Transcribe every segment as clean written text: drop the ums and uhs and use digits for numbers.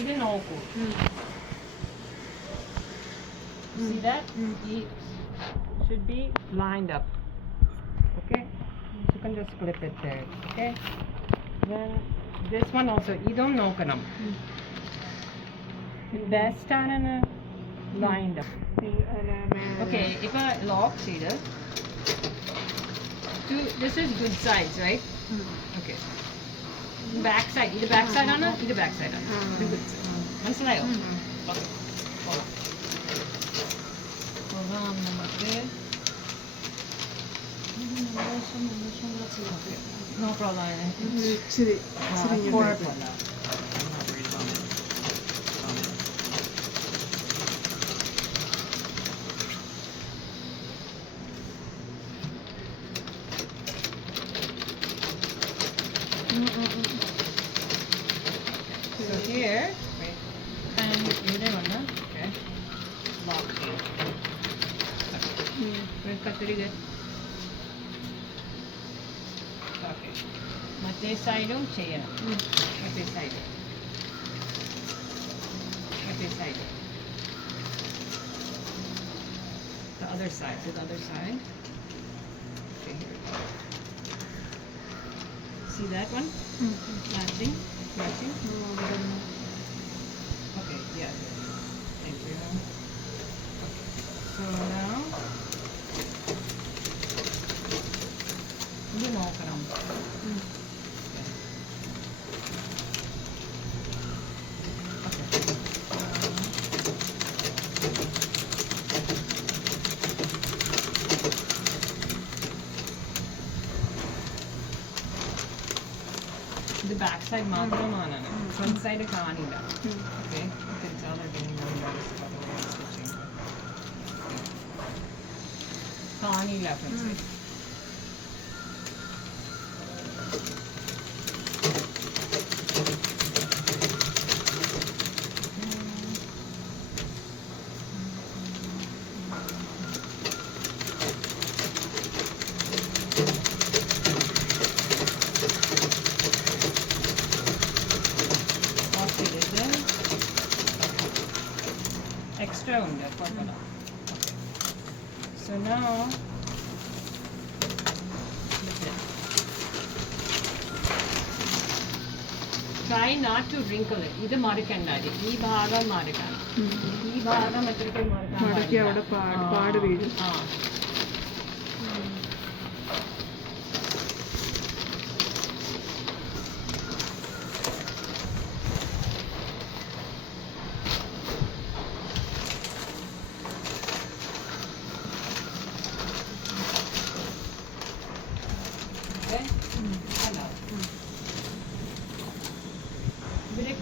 ഇത് നോക്കൂ. See that? It should be lined up. Okay? You can just clip it there. Okay? Then this one also. ഇതും നോക്കണം. Best ആണ് lined up. Okay, ഇപ്പോൾ lock ചെയ്ത് this is good sides, right? Okay. Back side. ഇത് back side ആണ്, ഇത് back side ആണ്. ഇത് good side. മനസ്സിലായോ? Okay. പോകാം നമുക്ക്. No problem. കുഴപ്പമില്ല. So here, and ഇവിടെ വന്ന് lock here. Very good. Okay. മറ്റേ സൈഡും ചെയ്യണം. മറ്റേ side. The other side. To the other side. Okay, here we go. See that one? Matching. Okay, yeah. Thank you. Okay. So now, ഇത് നോക്കണം. ഇത് back side മാത്രമാണ്, ഫ്രണ്ട് സൈഡ് കാണില്ല. Okay, കാണില്ല ഫ്രണ്ട് സൈഡ്. Extra ഉണ്ട്, കുഴപ്പമില്ല. So now try not to wrinkle it. ഇത് മറിക്കണ്ടായി, ഈ ഭാഗം മറിക്കണം. ഈ ഭാഗം എത്രയ്ക്ക് മറിക്കാൻ അവിടെ പാട് വീഴും.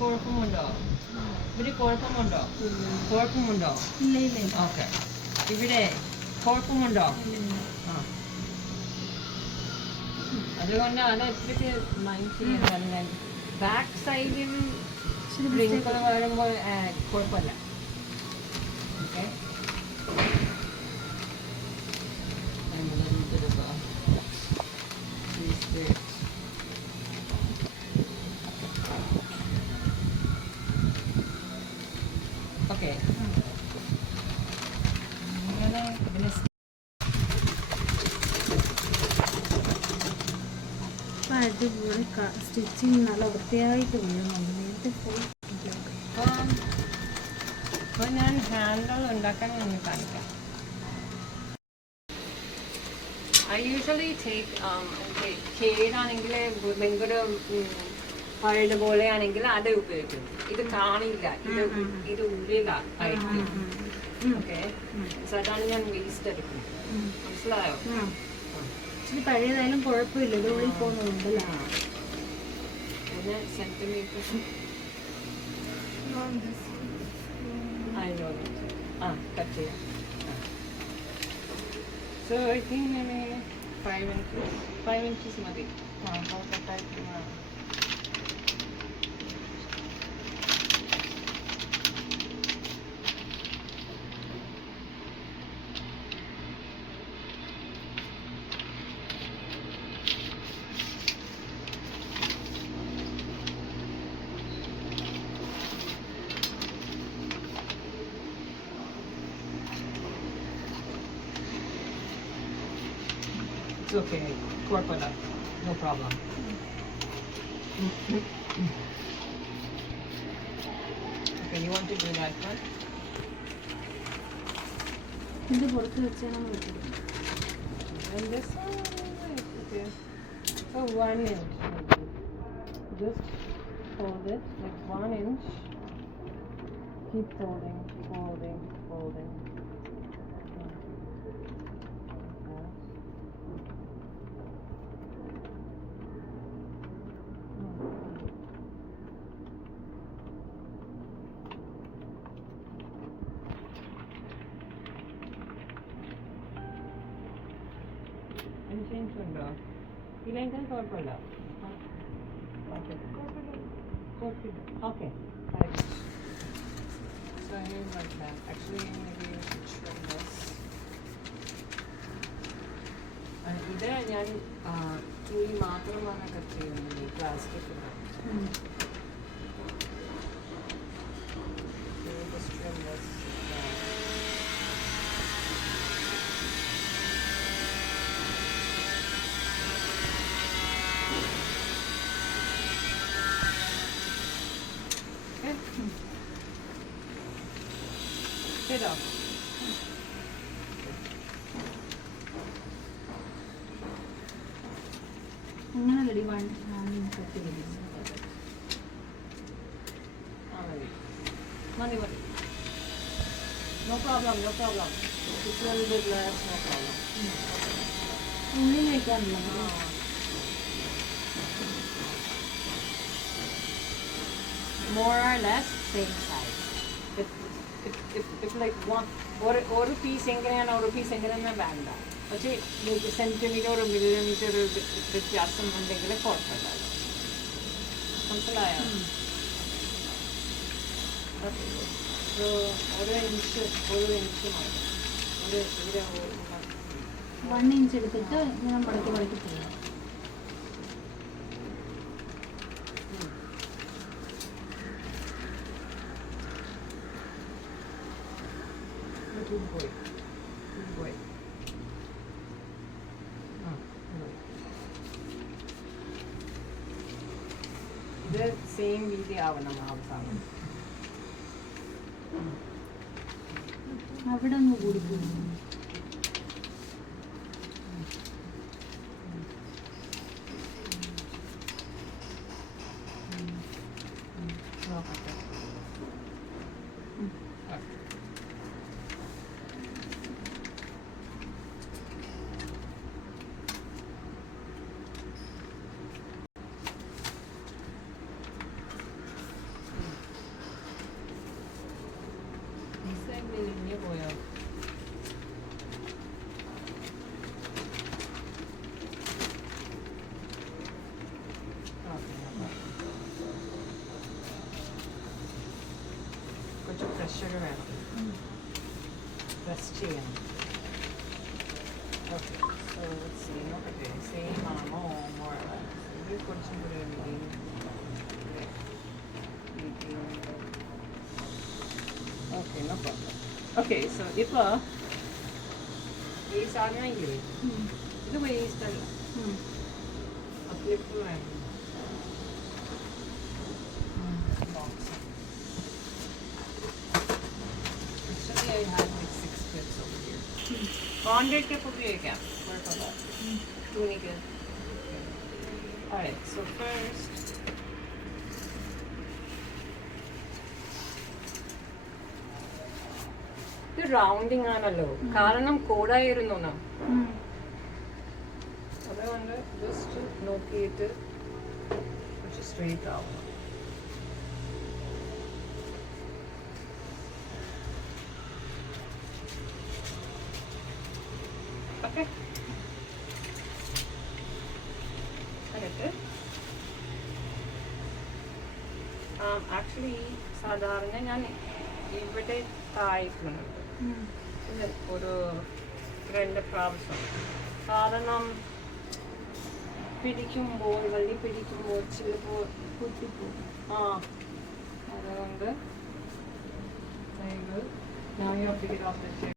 കുഴപ്പമുണ്ടോ? ഓക്കെ, ഇവിടെ കുഴപ്പമുണ്ടോ? അതുകൊണ്ടാണ് ഇത്രയ്ക്ക് മൈൻഡ് ചെയ്യാൻ. ബാക്ക് സൈഡിൽ റിങ്കിൾ വരുമ്പോൾ കുഴപ്പമില്ല. Okay, okay. അടിപൊളി സ്റ്റിച്ചിങ് നല്ല വൃത്തിയായിട്ട് വീഴുന്നുണ്ട്. നേരത്തെ അപ്പോൾ ഞാൻ ഹാൻഡിൽ ഉണ്ടാക്കാൻ ഞാൻ കാണിക്കാം. I usually take കേടാണെങ്കിൽ ഭയങ്കര പഴയത് പോലെയാണെങ്കിൽ അത് ഉപയോഗിക്കും. ഇത് കാണില്ല, ഇത് ഉള്ളിലായിരിക്കും. ഓക്കെ, അതാണ് ഞാൻ വേസ്റ്റ് എടുക്കും. മനസ്സിലായോ? ഇച്ചിരി പഴയതായാലും കുഴപ്പമില്ല, ഇത് ഉള്ളിൽ പോകുന്നുണ്ടല്ലോ. പിന്നെ സെന്റിമീറ്റർ കട്ട് ചെയ്യാം. So I think maybe 5 inches മതി. It's okay. കുഴപ്പമില്ല. No problem. Okay, you want to do that one? ഇത് പുറത്ത് വെച്ചാൽ And this one, okay. So 1 inch. Just fold it like 1 inch. Keep folding, folding, folding. Change undo. Ilengan kuഴപ്പമില്ല. Okay. Right. So here's my plan. Actually, maybe you should trim this. ഇത് ഞാൻ ഈ മാത്രമാണ് cut ചെയ്യുന്നത് plastic. Just trim this. Sit up. അങ്ങനല്ലടി one cut ചെയ്ത് Money. No problem. It's a little bit less, no problem. ഉള്ളിൽ വെക്കാറില്ല. More or less same size. If like ഒരു പീസ് എങ്ങനെയാണ് ഒരു പീസ് എങ്ങനെയാണ് വേണ്ട. പക്ഷേ സെൻറ്റിമീറ്റർ ഒരു മില്ലിമീറ്റർ വ്യത്യാസം ഉണ്ടെങ്കിൽ കുഴപ്പമില്ല. മനസ്സിലായോ? ഒരു ഇഞ്ച് മതി. ഒരു 1 ഇഞ്ച് എടുത്തിട്ട് ഇങ്ങനെ മടക്കി ചെയ്യാം. Good boy. ഇത് സെയിം രീതി ആവണം അവസാനം. അവിടെ ഒന്ന് കൂടിപ്പോയി. പോയോ? കുറച്ച് പ്രഷർ വേണം. പ്രസ് ചെയ്യണം. ഓക്കെ. സോ നോക്കട്ടെ സെയിം ആണോ മോർ ഇത് കുറച്ചും കൂടി okay no problem. Okay so ഇപ്പോൾ ഈ സാധനം ഇല്ലേ ഇത് വേസ്റ്റ് അല്ല. ക്ലിപ്പ് വേണം. Actually, I had like 6 clips over here. 100 clip ഉപയോഗിക്കാം. കുഴപ്പമില്ല. തുണിക്ക്. Alright, so first ഇത് റൗണ്ടിങ് ആണല്ലോ കാരണം കോഡായിരുന്നു നാം. അതുകൊണ്ട് ജസ്റ്റ് നോക്കിയിട്ട് കുറച്ച് സ്ട്രെയിറ്റ് ആവണം. ഓക്കെ എന്നിട്ട് ആക്ച്വലി സാധാരണ ഞാൻ ഇവിടെ താഴ്ക്കുന്നുണ്ട് ഒരു 2 പ്രാവശ്യം. കാരണം പിടിക്കുമ്പോൾ വള്ളി പിടിക്കുമ്പോൾ ചിലപ്പോൾ കുത്തിപ്പോകും. അതുകൊണ്ട് now you have to get off the chair.